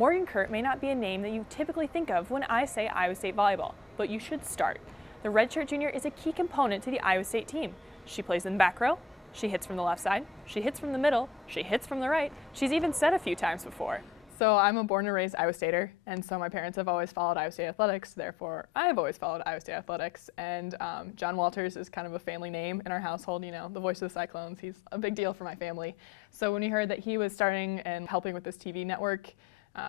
Morgan Kurt may not be a name that you typically think of when I say Iowa State volleyball, but you should start. The redshirt junior is a key component to the Iowa State team. She plays in the back row, she hits from the left side, she hits from the middle, she hits from the right. She's even said a few times before. So I'm a born and raised Iowa Stater, and so my parents have always followed Iowa State athletics, therefore I've always followed Iowa State athletics, and John Walters is kind of a family name in our household, you know, the voice of the Cyclones. He's a big deal for my family. So when we heard that he was starting and helping with this TV network,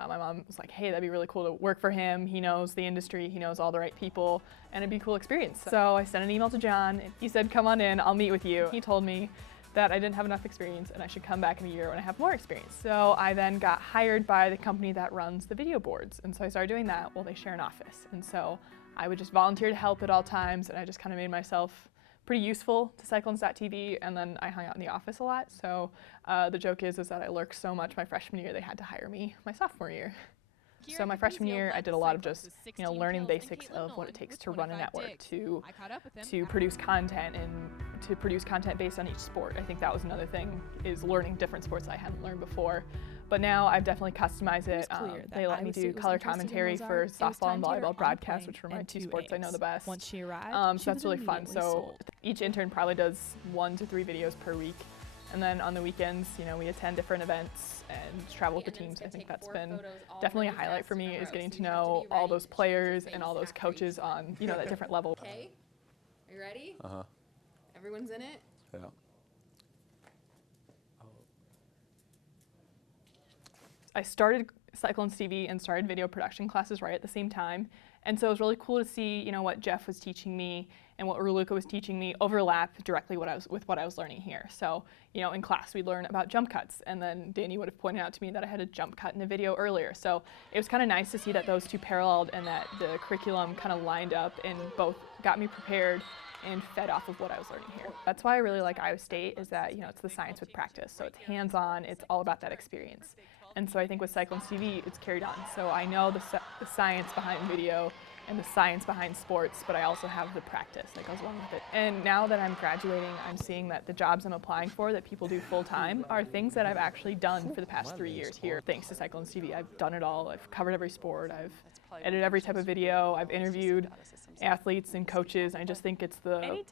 my mom was like, hey, that'd be really cool to work for him. He knows the industry, he knows all the right people, and it'd be a cool experience. So I sent an email to John, and he said, come on in, I'll meet with you. He told me that I didn't have enough experience and I should come back in a year when I have more experience. So I then got hired by the company that runs the video boards, and so I started doing that. Well, they share an office, and so I would just volunteer to help at all times, and I just kind of made myself pretty useful to Cyclones.tv, and then I hung out in the office a lot. So the joke is that I lurked so much my freshman year they had to hire me my sophomore year. So my freshman year, I did a lot of just, you know, learning the basics of what it takes to run a network, to produce content, and to produce content based on each sport. I think that was another thing, is learning different sports I hadn't learned before. But now I've definitely customized it. They let me do color commentary for softball and volleyball broadcasts, which were my two sports I know the best. Once she arrived, so that's really fun. So each intern probably does 1 to 3 videos per week. And then on the weekends, you know, we attend different events and travel with the teams. I think that's been definitely a highlight for me, is getting to know all those players and all those coaches on, you know, that different level. Okay, are you ready? Uh-huh. Everyone's in it? Yeah. I started Cyclones TV and started video production classes right at the same time. And so it was really cool to see, you know, what Jeff was teaching me and what Raluca was teaching me overlap directly with what I was learning here. So, you know, in class we'd learn about jump cuts, and then Danny would have pointed out to me that I had a jump cut in a video earlier. So it was kind of nice to see that those two paralleled and that the curriculum kind of lined up and both got me prepared and fed off of what I was learning here. That's why I really like Iowa State, is that, you know, it's the science with practice. So it's hands-on, it's all about that experience. And so I think with Cyclones TV, it's carried on. So I know the science behind video and the science behind sports, but I also have the practice that goes along with it. And now that I'm graduating, I'm seeing that the jobs I'm applying for that people do full-time are things that I've actually done for the past 3 years here. Thanks to Cyclones TV, I've done it all. I've covered every sport, I've edited every type of video, I've interviewed athletes and coaches. I just think it's the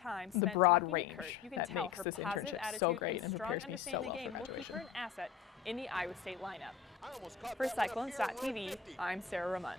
broad range that makes this internship so great and prepares me so well for graduation. In the Iowa State lineup. For Cyclones.tv, I'm Ramundt.